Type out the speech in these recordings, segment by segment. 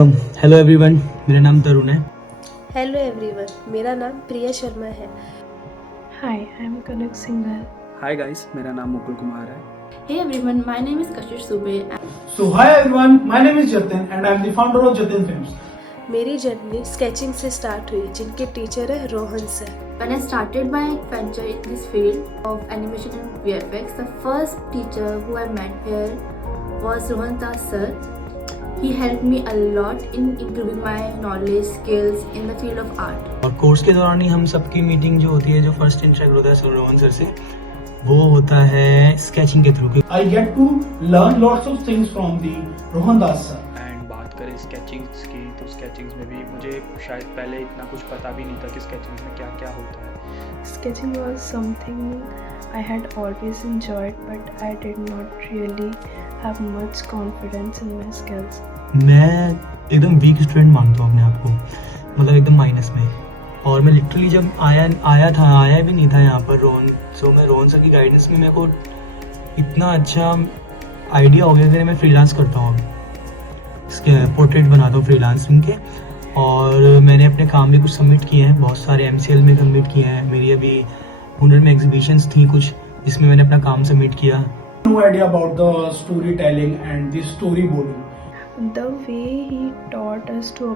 Hello everyone, मेरा नाम तरुण है। हेलो एवरीवन, मेरा नाम प्रिया शर्मा है। Hi, I'm Kanak Singhal. Hi guys, मेरा नाम मुकुल कुमार है। Hey everyone, my name is Kashish Dubey. So hi everyone, my name is Jatin and I am the founder of Jatin Films. मेरी जर्नी स्केचिंग से start हुई, जिनके teacher है Rohan sir. When I started my venture in this field of animation and VFX, the first teacher who I met here was Rohan Das sir. He helped me a lot in improving my knowledge, skills in the field of art. और course के दौरान ही हम सबकी meeting जो होती है, जो first interact होता है सर रोहन सर से, वो होता है स्केचिंग के through. I get to learn lots of things from the Rohan Das sir. And बात करें स्केचिंग्स की, तो स्केचिंग्स में भी मुझे शायद पहले इतना कुछ पता भी नहीं था कि स्केचिंग्स में क्या क्या होता है। Sketching was something I had always enjoyed, but I did not really have much confidence in my skills. मैं एकदम वीक स्टूडेंट मानता हूँ अपने आप को, मतलब एकदम माइनस में। और मैं लिटरली जब आया भी नहीं था यहाँ पर मैं रोहन सर की गाइडेंस में मेरे को इतना अच्छा आइडिया हो गया कि मैं फ्रीलांस करता हूँ, पोर्ट्रेट बनाता हूँ फ्रीलांसिंग के। और मैंने अपने काम भी कुछ सबमिट किए हैं, बहुत सारे MCL में सबमिट किए हैं। मेरी अभी हुनर में एग्जीबिशंस थी कुछ, जिसमें मैंने अपना काम सबमिट किया। No idea about the storytelling and the storyboarding. The way he taught us to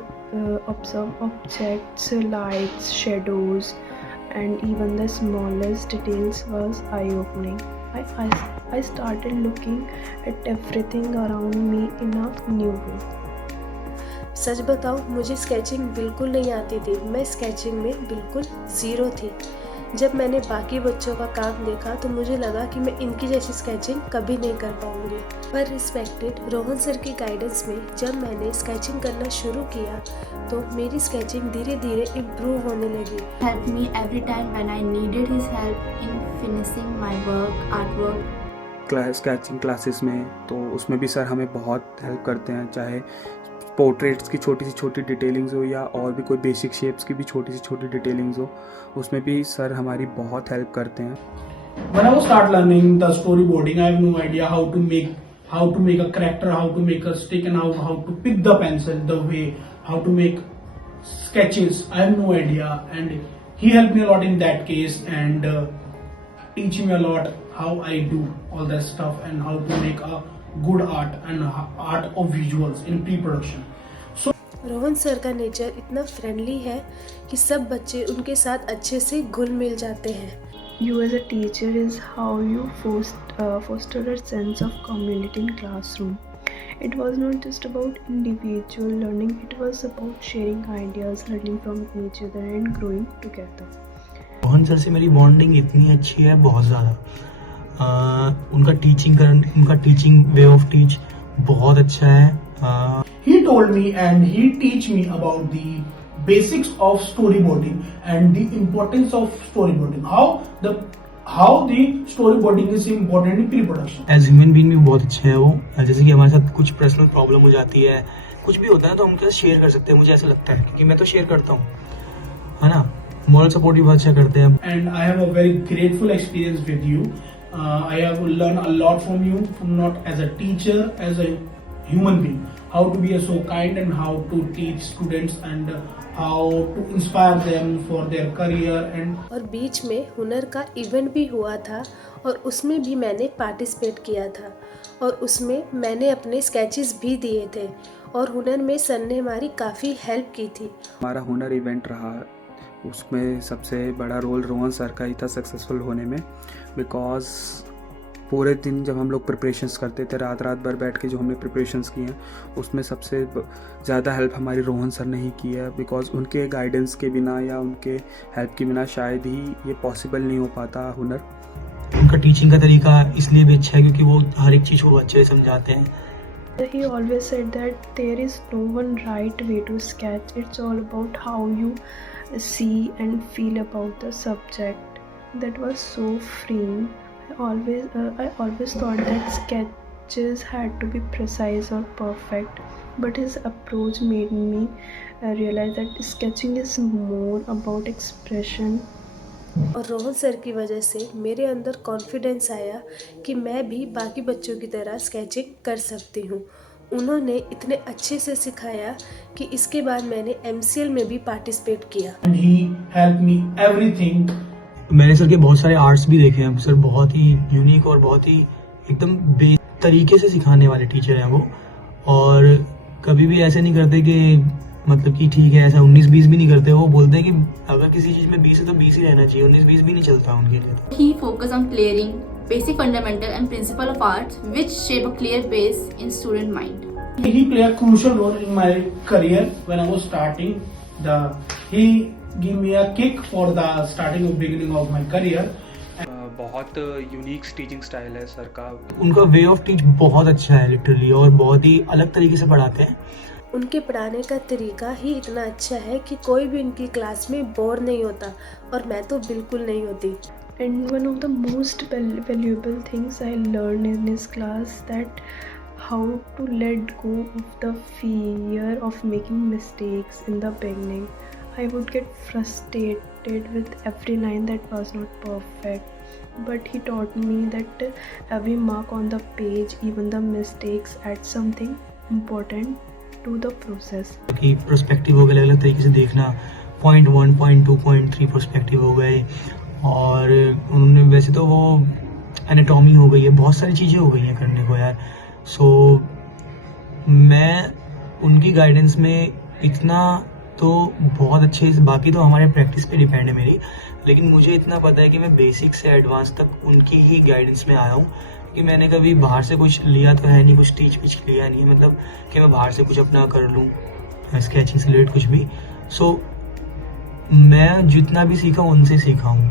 observe objects, lights, shadows, and even the smallest details was eye-opening. I started looking at everything around me in a new way. सच बताऊं, मुझे sketching बिल्कुल नहीं आती थी। मैं sketching में बिल्कुल zero थी। जब मैंने बाकी बच्चों का काम देखा तो मुझे लगा कि मैं इनकी जैसी स्केचिंग कभी नहीं कर पाऊंगी। पर रिस्पेक्टेड रोहन सर की गाइडेंस में जब मैंने स्केचिंग करना शुरू किया तो मेरी स्केचिंग धीरे धीरे इम्प्रूव होने लगी। Helped me every time when I needed his help in finishing my work, artwork. Sketching classes में तो उसमें भी सर हमें बहुत हेल्प करते हैं, चाहे पोर्ट्रेट्स की छोटी सी छोटी डिटेलिंग्स हो या और भी कोई बेसिक शेप्स की भी छोटी सी छोटी डिटेलिंग्स हो, उसमें भी सर हमारी बहुत हेल्प करते हैं। When I was start learning the storyboarding, I have no idea how to make a character, how to make a stick, and how to pick the pencil, the way how to make sketches. I have no idea, and he helped me a lot in that case and teach me a lot how I do all that stuff and how to make a good art and art of visuals in pre-production. Rohan sir का nature इतना friendly है कि सब बच्चे उनके साथ अच्छे से घुल मिल जाते हैं। You as a teacher is how you foster a sense of community in classroom. It was not just about individual learning, it was about sharing ideas, learning from each other and growing together. Rohan sir से मेरी bonding इतनी अच्छी है, बहुत ज़्यादा। उनका teaching way of teach बहुत अच्छा है। He told me and he teach me about the basics of storyboarding and the importance of storyboarding. How the storyboarding is important in pre-production. As human being भी बहुत अच्छे हैं वो। जैसे कि हमारे साथ कुछ पर्सनल प्रॉब्लम हो जाती है, कुछ भी होता है तो हम उनके साथ शेयर कर सकते हैं, मुझे ऐसा लगता है, क्योंकि मैं तो शेयर करता हूँ, है ना। मॉरल सपोर्ट भी बहुत अच्छा करते हैं। And I have a very grateful experience with you. I have learned a lot from you, not as a teacher, as a human being. How to be so kind and how to teach students and how to inspire them for their career and और बीच में हुनर का event भी हुआ था और उसमें भी मैंने पार्टिसिपेट किया था और उसमें मैंने अपने स्केचेस भी दिए थे और हुनर में सर ने हमारी काफ़ी हेल्प की थी। हमारा हुनर इवेंट रहा, उसमें सबसे बड़ा रोल रोहन सर का ही था सक्सेसफुल होने में, बिकॉज पूरे दिन जब हम लोग प्रिपरेशंस करते थे, रात भर बैठ के जो हमने प्रिपरेशंस की हैं, उसमें सबसे ज़्यादा हेल्प हमारी रोहन सर ने ही की है। बिकॉज उनके गाइडेंस के बिना या उनके हेल्प के बिना शायद ही ये पॉसिबल नहीं हो पाता हुनर। उनका टीचिंग का तरीका इसलिए भी अच्छा है क्योंकि वो हर एक चीज़ को अच्छे से समझाते हैं। He always said that there is no one right way to sketch. It's all about how you see and feel about the subject. That was so freeing. I always thought that sketches had to be precise or perfect, but his approach made me realize that sketching is more about expression. और Rohan sir की वजह से मेरे अंदर confidence आया कि मैं भी बाकी बच्चों की तरह स्केचिंग कर सकती हूँ उन्होंने इतने अच्छे से सिखाया कि इसके बाद मैंने MCL में भी पार्टिसिपेट किया। And he helped me everything. मैंने सर के बहुत सारे आर्ट्स भी देखे हैं सर, बहुत ही यूनिक और बहुत ही एकदम बे तरीके से सिखाने वाले टीचर हैं वो। और कभी भी ऐसे नहीं करते कि मतलब कि ठीक है ऐसा 19-20 भी नहीं करते, वो बोलते हैं कि अगर किसी चीज़ में 20 है तो 20 ही रहना चाहिए, 19-20 भी नहीं चलता उनके लिए। He focused on clearing basic fundamental and principle of arts which shape a clear base in student mind. He played a crucial role in my career when I was starting. He gave me a kick for the beginning of my career. बहुत unique teaching style है sir का। उनका way of teach बहुत अच्छा है literally, और बहुत ही अलग तरीके से पढ़ाते हैं। उनके पढ़ाने का तरीका ही इतना अच्छा है कि कोई भी उनकी क्लास में बोर नहीं होता, और मैं तो बिल्कुल नहीं होती। And one of the most valuable things I learned in his class that how to let go of the fear of making mistakes in the beginning. I would get frustrated with every line that was not perfect, but he taught me that every mark on the page, even the mistakes, add something important to the process. कि perspective हो गए, अलग अलग तरीके से देखना, point 1, point 2, point 3 perspective हो गए, और उन्होंने वैसे तो वो एनाटॉमी हो गई है, बहुत सारी चीज़ें हो गई हैं करने को यार। सो मैं उनकी गाइडेंस में इतना तो बहुत अच्छे, बाकी तो हमारे प्रैक्टिस पे डिपेंड है मेरी, लेकिन मुझे इतना पता है कि मैं बेसिक से एडवांस तक उनकी ही गाइडेंस में आया हूँ, कि मैंने कभी बाहर से कुछ लिया तो है नहीं, कुछ टीच पिच लिया नहीं, मतलब कि मैं बाहर से कुछ अपना कर लूँ स्केचिंग से रिलेटेड कुछ भी। सो मैं जितना भी सीखा उनसे सीखा हूँ।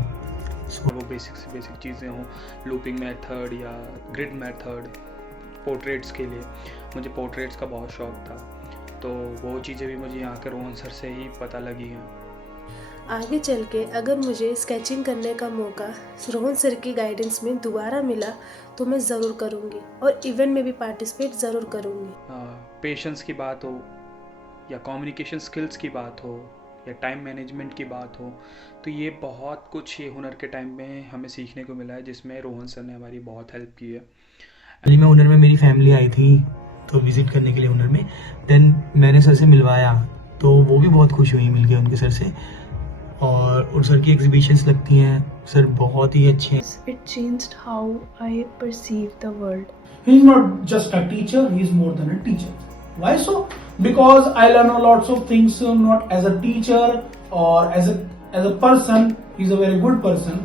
वो बेसिक से बेसिक चीज़ें हों, लूपिंग मेथड या ग्रिड मेथड, पोर्ट्रेट्स के लिए मुझे पोर्ट्रेट्स का बहुत शौक था, तो वो चीज़ें भी मुझे यहाँ के रोहन सर से ही पता लगी हैं। आगे चल के अगर मुझे स्केचिंग करने का मौका रोहन सर की गाइडेंस में दोबारा मिला तो मैं ज़रूर करूँगी, और इवेंट में भी पार्टिसिपेट ज़रूर करूँगी। पेशेंस की बात हो या कम्युनिकेशन स्किल्स की बात हो या टाइम मैनेजमेंट की बात हो, तो ये बहुत कुछ ये हुनर के टाइम में हमें सीखने को मिला है, जिसमें रोहन सर ने हमारी बहुत हेल्प की है। अली में हुनर में मेरी फैमिली आई थी तो विज़िट करने के लिए हुनर में, देन मैंने सर से मिलवाया तो वो भी बहुत खुश हुई मिल के उनके सर से, और सर की एग्जीबिशंस लगती हैं, सर बहुत ही अच्छे हैं। It changed how I perceive the world. He is not just a teacher, he is more than a teacher. Why so? Because I learn a lots of things, not as a teacher or as a person. He is a very good person,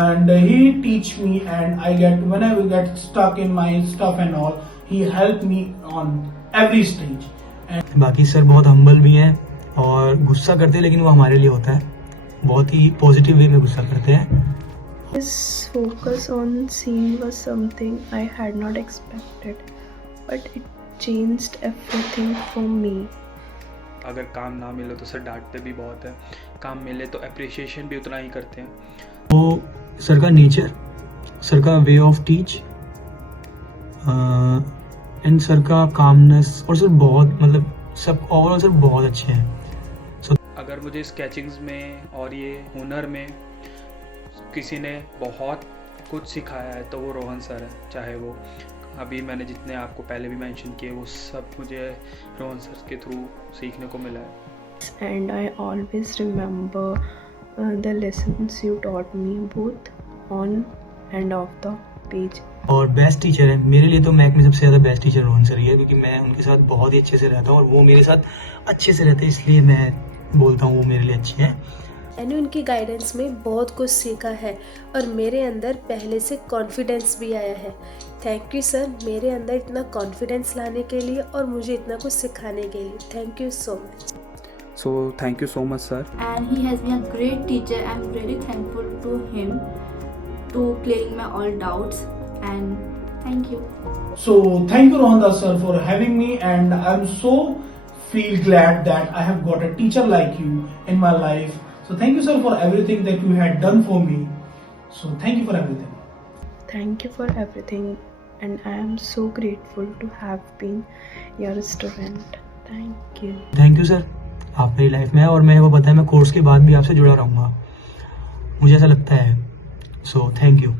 and he teach me, and when I get stuck in my stuff and all, he helped me on every stage. बाकी sir बहुत humble भी हैं और गुस्सा करते हैं, लेकिन वो हमारे लिए होता है, बहुत ही पॉजिटिव वे में गुस्सा करते हैं। His focus on scene was something I had not expected, but it changed everything for me. अगर काम ना मिले तो सर डांटते भी बहुत है, काम मिले तो अप्रिशिएशन भी उतना ही करते हैं। वो सर का नेचर, सर का way of teach and sir का कामनेस, और सर बहुत मतलब सब ओवरऑल सर बहुत अच्छे हैं। अगर मुझे स्केचिंग्स में और ये हुनर में किसी ने बहुत कुछ सिखाया है तो वो रोहन सर है, चाहे वो अभी मैंने जितने आपको पहले भी मेंशन किए वो सब मुझे रोहन सर के थ्रू सीखने को मिला है। And I always remember the lessons you taught me both on and off the page. और बेस्ट टीचर है मेरे लिए तो मैक में सबसे ज़्यादा बेस्ट टीचर रोहन सर ही है, क्योंकि मैं उनके साथ बहुत ही अच्छे से रहता हूँ और वो मेरे साथ अच्छे से रहते हैं, इसलिए मैं बोलता हूँ वो मेरे लिए अच्छे हैं। मैंने उनकी गाइडेंस में बहुत कुछ सीखा है और मेरे अंदर पहले से कॉन्फिडेंस भी आया है। थैंक यू सर, मेरे अंदर इतना कॉन्फिडेंस लाने के लिए और मुझे इतना कुछ सिखाने के लिए। Thank you so much. So thank you so much sir. And he has been a great teacher. I'm really thankful to him to clearing my all doubts, and thank you. So thank you Rohan Das sir for having me, and I'm so feel glad that I have got a teacher like you in my life. So thank you sir for everything that you had done for me. So thank you for everything. Thank you for everything, and I am so grateful to have been your student. Thank you. Thank you sir, आप मेरी life में है और मेरे को पता है मैं कोर्स के बाद भी आपसे जुड़ा रहूँगा, मुझे ऐसा लगता है। So thank you.